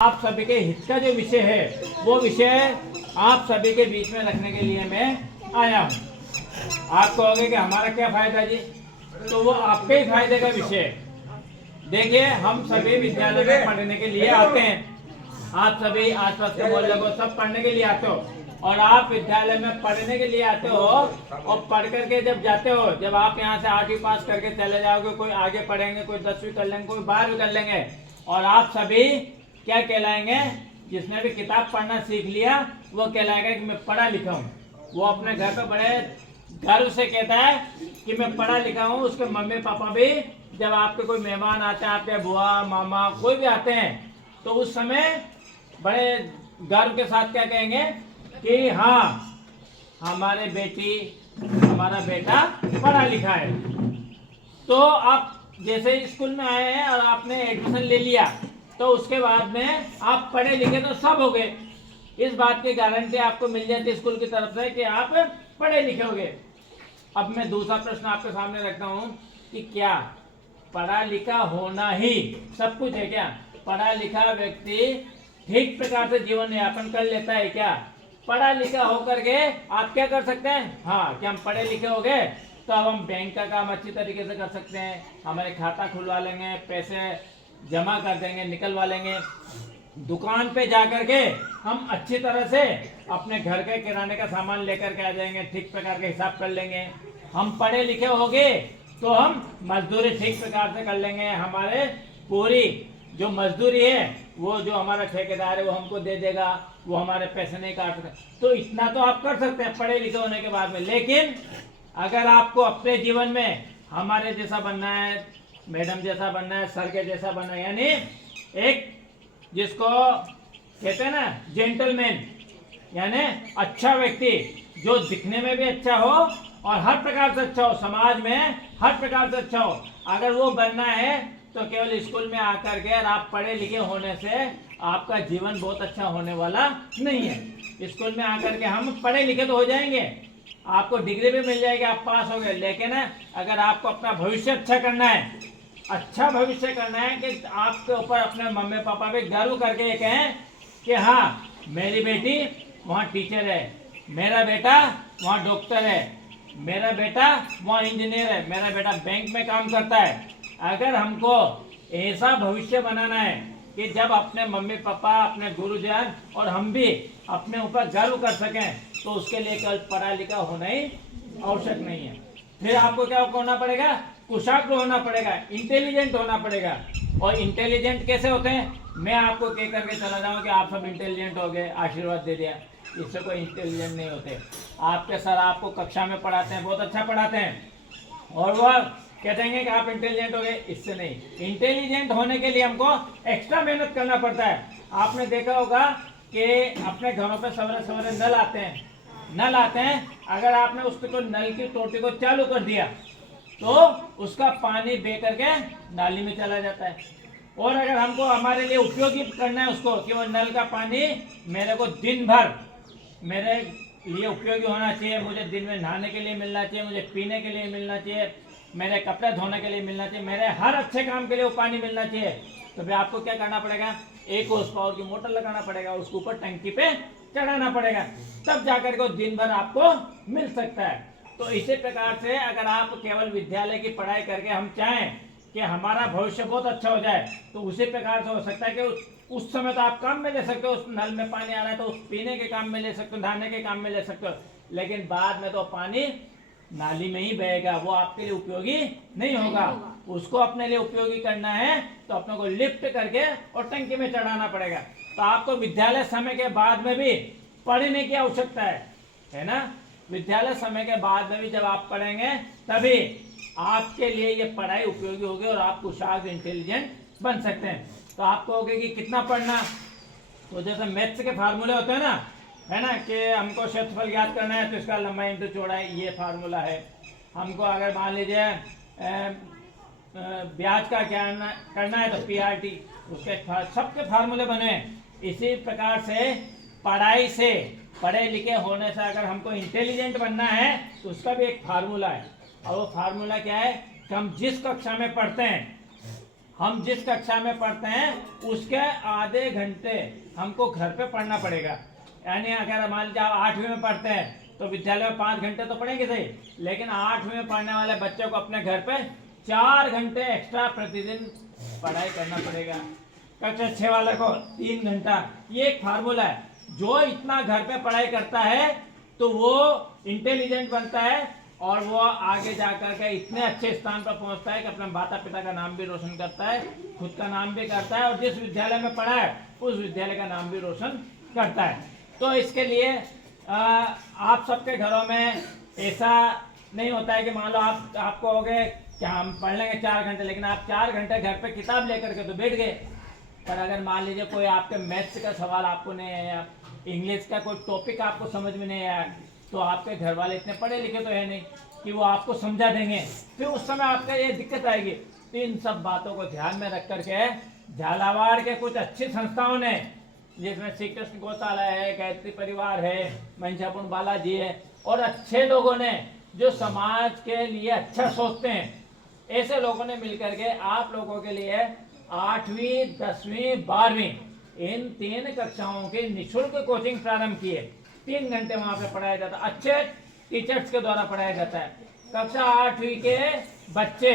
आप सभी के हित का जो विषय है वो विषय आप सभी के बीच में रखने के लिए मैं आया हूँ। आप कहोगे कि हमारा क्या फायदा जी, तो वो आपके ही फायदे का विषय है। देखिए, हम सभी विद्यालय में पढ़ने के लिए आते हैं। आप सभी आसपास के मोहल्ले को सब पढ़ने के लिए आते हो, और आप विद्यालय में पढ़ने के लिए आते हो और पढ़ करके जब जाते हो, जब आप यहाँ से 8वीं पास करके चले जाओगे, कोई आगे पढ़ेंगे, कोई 10वीं कर लेंगे, कोई 12वीं कर लेंगे, और आप सभी क्या कहलाएंगे? जिसने भी किताब पढ़ना सीख लिया वो कहलाएगा कि मैं पढ़ा लिखा हूँ। वो अपने घर पे बड़े गर्व से कहता है कि मैं पढ़ा लिखा हूँ। उसके मम्मी पापा भी जब आपके कोई मेहमान आते हैं, आपके बुआ मामा कोई भी आते हैं, तो उस समय बड़े गर्व के साथ क्या कहेंगे कि हाँ, हमारे बेटी हमारा बेटा पढ़ा लिखा है। तो आप जैसे स्कूल में आए हैं और आपने एडमिशन ले लिया, तो उसके बाद में आप पढ़े लिखे तो सब हो गए। इस बात की गारंटी आपको मिल जाती है स्कूल की तरफ से कि आप पढ़े लिखे होंगे। अब मैं दूसरा प्रश्न आपके सामने रखता हूँ कि क्या पढ़ा लिखा होना ही सब कुछ है? क्या पढ़ा लिखा व्यक्ति ठीक प्रकार से जीवन यापन कर लेता है? क्या पढ़ा लिखा होकर के आप क्या कर सकते हैं? हाँ, क्या हम पढ़े लिखे हो गए तो अब हम बैंक का काम अच्छी तरीके से कर सकते हैं, हमारे खाता खुलवा लेंगे, पैसे जमा कर देंगे, निकलवा लेंगे, दुकान पे जाकर के हम अच्छी तरह से अपने घर के किराने का सामान लेकर के आ जाएंगे, ठीक प्रकार के हिसाब कर लेंगे। हम पढ़े लिखे होंगे तो हम मजदूरी ठीक प्रकार से कर लेंगे, हमारे पूरी जो मजदूरी है वो जो हमारा ठेकेदार है वो हमको दे देगा, वो हमारे पैसे नहीं काट सकता। तो इतना तो आप कर सकते हैं पढ़े लिखे होने के बाद में। लेकिन अगर आपको अपने जीवन में हमारे जैसा बनना है, मैडम जैसा बनना है, सर के जैसा बनना है, यानी एक जिसको कहते हैं ना जेंटलमैन, यानी अच्छा व्यक्ति जो दिखने में भी अच्छा हो और हर प्रकार से अच्छा हो, समाज में हर प्रकार से अच्छा हो, अगर वो बनना है तो केवल स्कूल में आकर के और आप पढ़े लिखे होने से आपका जीवन बहुत अच्छा होने वाला नहीं है। स्कूल में आकर के हम पढ़े लिखे तो हो जाएंगे, आपको डिग्री भी मिल जाएगी, आप पास हो गए, लेकिन अगर आपको अपना भविष्य अच्छा करना है, अच्छा भविष्य करना है कि आपके ऊपर अपने मम्मी पापा भी गर्व करके कहें कि हाँ, मेरी बेटी वहाँ टीचर है, मेरा बेटा वहाँ डॉक्टर है, मेरा बेटा वहाँ इंजीनियर है, मेरा बेटा बैंक में काम करता है। अगर हमको ऐसा भविष्य बनाना है कि जब अपने मम्मी पापा, अपने गुरुजन और हम भी अपने ऊपर गर्व कर सकें, तो उसके लिए केवल पढ़ा लिखा होना ही आवश्यक नहीं है। फिर आपको क्या होना पड़ेगा? कुशाग्र होना पड़ेगा, इंटेलिजेंट होना पड़ेगा। और इंटेलिजेंट कैसे होते हैं? मैं आपको कह करके चला जाऊं कि आप सब इंटेलिजेंट हो गए, आशीर्वाद दे दिया, इससे कोई इंटेलिजेंट नहीं होते। आपके सर आपको कक्षा में पढ़ाते हैं, बहुत अच्छा पढ़ाते हैं, और वह कहते हैं कि आप इंटेलिजेंट हो गए, इससे नहीं। इंटेलिजेंट होने के लिए हमको एक्स्ट्रा मेहनत करना पड़ता है। आपने देखा होगा कि अपने घरों पे सवेरे सवेरे नल आते हैं, अगर आपने उसको नल की टोटी को चालू कर दिया तो उसका पानी बह करके नाली में चला जाता है। और अगर हमको हमारे लिए उपयोगी करना है उसको कि वो नल का पानी मेरे को दिन भर मेरे लिए उपयोगी होना चाहिए, मुझे दिन में नहाने के लिए मिलना चाहिए, मुझे पीने के लिए मिलना चाहिए, मेरे कपड़े धोने के लिए मिलना चाहिए, मेरे हर अच्छे काम के लिए वो पानी मिलना चाहिए, तो फिर आपको क्या करना पड़ेगा? 1 horse पावर की मोटर लगाना पड़ेगा, उसके ऊपर टंकी पे चढ़ाना पड़ेगा, तब जाकर के दिन भर आपको मिल सकता है। तो इसी प्रकार से अगर आप केवल विद्यालय की पढ़ाई करके हम चाहें कि हमारा भविष्य बहुत अच्छा हो जाए, तो उसी प्रकार से हो सकता है कि उस समय तो आप काम में ले सकते हो, उस नल में पानी आ रहा है तो उस पीने के काम में ले सकते हो, नहाने के काम में ले सकते हो, लेकिन बाद में तो पानी नाली में ही बहेगा, वो आपके लिए उपयोगी नहीं होगा। उसको अपने लिए उपयोगी करना है तो अपने को लिफ्ट करके और टंकी में चढ़ाना पड़ेगा। तो आपको विद्यालय समय के बाद में भी पढ़ने की आवश्यकता है ना? विद्यालय समय के बाद में भी जब आप पढ़ेंगे तभी आपके लिए ये पढ़ाई उपयोगी होगी और आप कुशाग्र इंटेलिजेंट बन सकते हैं। तो आप कहोगे कि कितना पढ़ना? तो जैसे मैथ्स के फार्मूले होते हैं ना, है ना, कि हमको क्षेत्रफल ज्ञात करना है तो इसका लंबाई इंटू चौड़ाई, ये फार्मूला है। हमको अगर मान लीजिए ब्याज का क्या करना है तो PRT, उसके सबके फार्मूले बने। इसी प्रकार से पढ़ाई से, पढ़े लिखे होने से अगर हमको इंटेलिजेंट बनना है तो उसका भी एक फार्मूला है, और वो फार्मूला क्या है कि हम जिस कक्षा में पढ़ते हैं हम जिस कक्षा में पढ़ते हैं उसके आधे घंटे हमको घर पे पढ़ना पड़ेगा। यानी अगर मान लीजिए आप 8वीं में पढ़ते हैं तो विद्यालय में 5 घंटे तो पढ़ेंगे सही, लेकिन 8वीं में पढ़ने वाले बच्चों को अपने घर पे 4 घंटे एक्स्ट्रा प्रतिदिन पढ़ाई करना पड़ेगा। कक्षा 6 वाले को 3 घंटा। ये एक फार्मूला है, जो इतना घर पे पढ़ाई करता है तो वो इंटेलिजेंट बनता है और वो आगे जाकर के इतने अच्छे स्थान पर पहुंचता है कि अपने माता पिता का नाम भी रोशन करता है, खुद का नाम भी करता है, और जिस विद्यालय में पढ़ा है उस विद्यालय का नाम भी रोशन करता है। तो इसके लिए आप सबके घरों में ऐसा नहीं होता है कि मान लो आपको हो गए कि हम पढ़ लेंगे 4 घंटे, लेकिन आप 4 घंटे घर पे किताब लेकर के तो बैठ गए, पर अगर मान लीजिए कोई आपके मैथ्स का सवाल आपको नहीं आया, इंग्लिश का कोई टॉपिक आपको समझ में नहीं आया, तो आपके घर वाले इतने पढ़े लिखे तो है नहीं कि वो आपको समझा देंगे, फिर उस समय आपका ये दिक्कत आएगी। तो इन सब बातों को ध्यान में रख करके झालावाड़ के कुछ अच्छी संस्थाओं ने, जिसमें श्री कृष्ण गौशाला है, गायत्री परिवार है, मंचापुर बालाजी है, और अच्छे लोगों ने जो समाज के लिए अच्छा सोचते हैं, ऐसे लोगों ने मिलकर के आप लोगों के लिए 8वीं 10वीं 12वीं इन 3 कक्षाओं की निःशुल्क कोचिंग प्रारंभ की है। 3 घंटे वहां पे पढ़ाया जाता है, अच्छे टीचर्स के द्वारा पढ़ाया जाता है। कक्षा 8वीं के बच्चे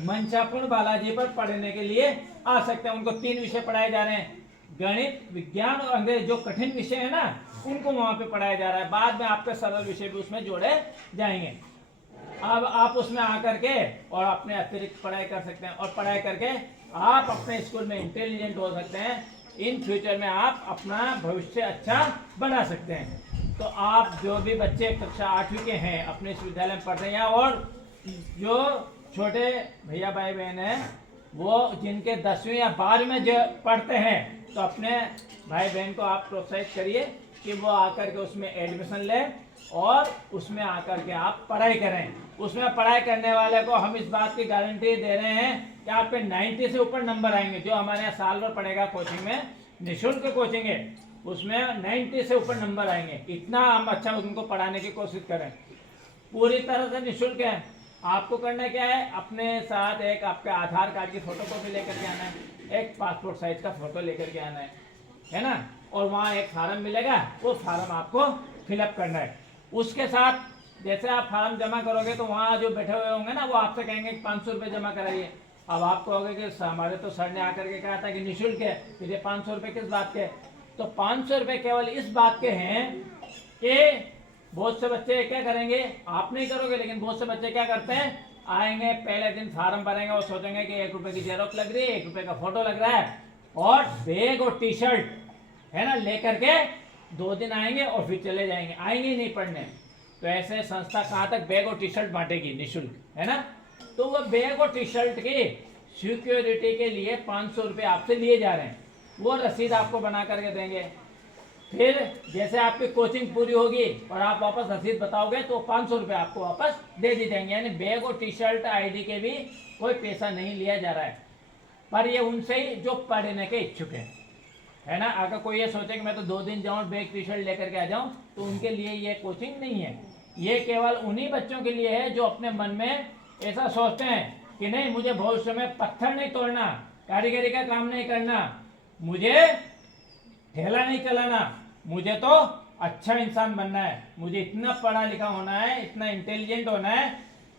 मंचापुर बालाजी पर पढ़ने के लिए आ सकते हैं। उनको 3 विषय पढ़ाए जा रहे हैं, गणित, विज्ञान और अंग्रेजी। जो कठिन विषय है ना उनको वहां पे पढ़ाया जा रहा है, बाद में आपके सरल विषय भी उसमें जोड़े जाएंगे। अब आप उसमें आकर के और अपने अतिरिक्त पढ़ाई कर सकते हैं, और पढ़ाई करके आप अपने स्कूल में इंटेलिजेंट हो सकते हैं। इन फ्यूचर में आप अपना भविष्य अच्छा बना सकते हैं। तो आप जो भी बच्चे कक्षा 8वीं के हैं अपने इस विद्यालय में पढ़ रहे हैं, और जो छोटे भैया भाई बहन हैं वो जिनके 10वीं या 12वीं में जो पढ़ते हैं, तो अपने भाई बहन को आप प्रोत्साहित करिए कि वो आकर के उसमें एडमिशन लें और उसमें आकर के आप पढ़ाई करें। उसमें पढ़ाई करने वाले को हम इस बात की गारंटी दे रहे हैं कि आपके 90 से ऊपर नंबर आएंगे। जो हमारे यहाँ साल भर पढ़ेगा कोचिंग में, निःशुल्क कोचिंग है, उसमें 90 से ऊपर नंबर आएंगे। इतना हम अच्छा उनको पढ़ाने की कोशिश करें, पूरी तरह से निःशुल्क है। आपको करना क्या है, अपने साथ एक आपके आधार कार्ड की फोटोकॉपी लेकर के आना है, एक पासपोर्ट साइज का फोटो लेकर के आना है ना, और वहाँ एक फार्म मिलेगा, वो फार्म आपको फिलअप करना है। उसके साथ जैसे आप फार्म जमा करोगे तो वहाँ जो बैठे हुए होंगे ना वो आपसे कहेंगे कि 500 रुपये जमा कराइए। अब आपको होगा कि हमारे तो सर ने आकर के कहा था कि निःशुल्क है, फिर ये 500 रुपये किस बात के? तो 500 रुपये केवल इस बात के हैं कि बहुत से बच्चे क्या करेंगे, आप नहीं करोगे, लेकिन बहुत से बच्चे क्या करते हैं, आएंगे पहले दिन फार्म भरेंगे और सोचेंगे कि 1 रुपये की जेरोक्स लग रही है, 1 रुपये का फोटो लग रहा है, और बैग और टी शर्ट है ना लेकर के 2 दिन आएंगे और फिर चले जाएंगे, आएंगे ही नहीं पढ़ने। तो ऐसे संस्था कहाँ तक बैग और टी शर्ट बांटेगी निःशुल्क, है ना? तो वो बैग और टी शर्ट की सिक्योरिटी के लिए 500 रुपये आपसे लिए जा रहे हैं, वो रसीद आपको बना करके देंगे। फिर जैसे आपकी कोचिंग पूरी होगी और आप वापस रसीद बताओगे तो 500 रुपये आपको वापस दे दी जाएंगे। यानी बैग और टी शर्ट आईडी के भी कोई पैसा नहीं लिया जा रहा है, पर ये उनसे ही जो पढ़ने के इच्छुक है ना। अगर कोई ये सोचे कि मैं तो 2 दिन जाऊँ बैग टी शर्ट लेकर के आ जाऊँ, तो उनके लिए ये कोचिंग नहीं है। ये केवल उन्हीं बच्चों के लिए है जो अपने मन में ऐसा सोचते हैं कि नहीं, मुझे भविष्य में पत्थर नहीं तोड़ना, कारीगरी का काम नहीं करना, मुझे ठेला नहीं चलाना, मुझे तो अच्छा इंसान बनना है, मुझे इतना पढ़ा लिखा होना है, इतना इंटेलिजेंट होना है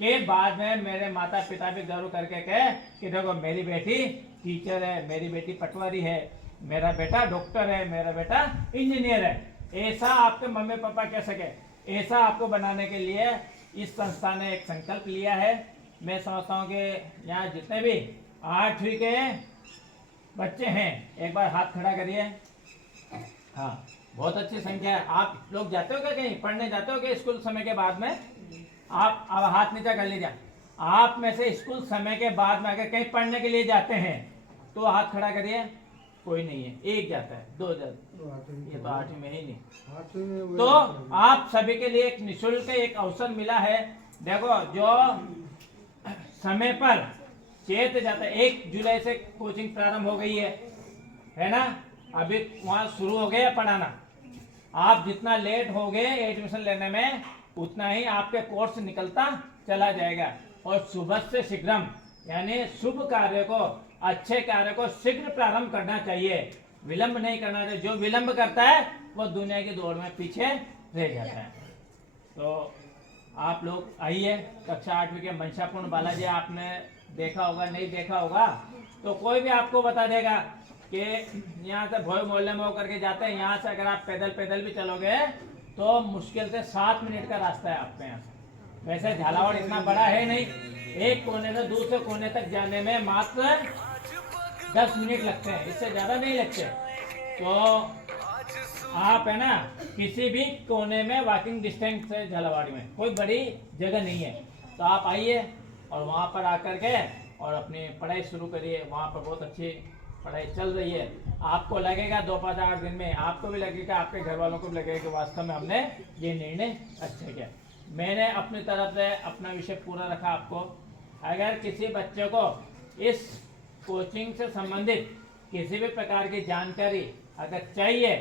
कि बाद में मेरे माता पिता भी गर्व करके कहे कि देखो मेरी बेटी टीचर है, मेरी बेटी पटवारी है, मेरा बेटा डॉक्टर है, मेरा बेटा इंजीनियर है। ऐसा आपके मम्मी पापा कह सके, ऐसा आपको बनाने के लिए इस संस्था ने एक संकल्प लिया है। मैं समझता हूँ कि यहाँ जितने भी 8वीं के बच्चे हैं, एक बार हाथ खड़ा करिए। हाँ, बहुत अच्छी संख्या है। आप लोग जाते हो क्या कहीं पढ़ने, जाते हो क्या स्कूल समय के बाद में? आप अब हाथ नीचा कर लीजिए। आप में से स्कूल समय के बाद में अगर कहीं पढ़ने के लिए जाते हैं तो हाथ खड़ा करिए। कोई नहीं है, एक जाता है, 2 जाते, ये तो 8वीं में ही नहीं। तो आप सभी के लिए एक निःशुल्क एक अवसर मिला है। देखो, जो समय पर चेत जाता है, 1 जुलाई से कोचिंग प्रारंभ हो गई है ना। अभी वहाँ शुरू हो गया पढ़ाना। आप जितना लेट हो गए एडमिशन लेने में, उतना ही आपके कोर्स निकलता चला जाएगा। और सुबह से शीघ्रम, यानी शुभ कार्य को, अच्छे कार्य को शीघ्र प्रारंभ करना चाहिए, विलंब नहीं करना चाहिए। जो विलंब करता है वो दुनिया की दौड़ में पीछे रह जाता है। तो आप लोग आइए, कक्षा 8वीं के मंशापूर्ण बालाजी आपने देखा होगा, नहीं देखा होगा तो कोई भी आपको बता देगा कि यहाँ से भोई मोहल्ले में होकर के जाते हैं, यहाँ से अगर आप पैदल पैदल भी चलोगे तो मुश्किल से 7 मिनट का रास्ता है आपके यहाँ से। वैसे झालावाड़ इतना बड़ा है नहीं, एक कोने से दूसरे कोने तक जाने में मात्र 10 मिनट लगते हैं, इससे ज़्यादा नहीं लगते। तो आप है ना किसी भी कोने में वॉकिंग डिस्टेंस है, झालावाड़ में कोई बड़ी जगह नहीं है, तो आप आइए और वहाँ पर आकर के और अपनी पढ़ाई शुरू करिए। वहाँ पर बहुत अच्छी पढ़ाई चल रही है। आपको लगेगा 2-5-8 दिन में आपको भी लगेगा, आपके घर वालों को भी लगेगा कि वास्तव में हमने ये निर्णय अच्छा किया। मैंने अपनी तरफ से अपना विषय पूरा रखा आपको। अगर किसी बच्चे को इस कोचिंग से संबंधित किसी भी प्रकार की जानकारी अगर चाहिए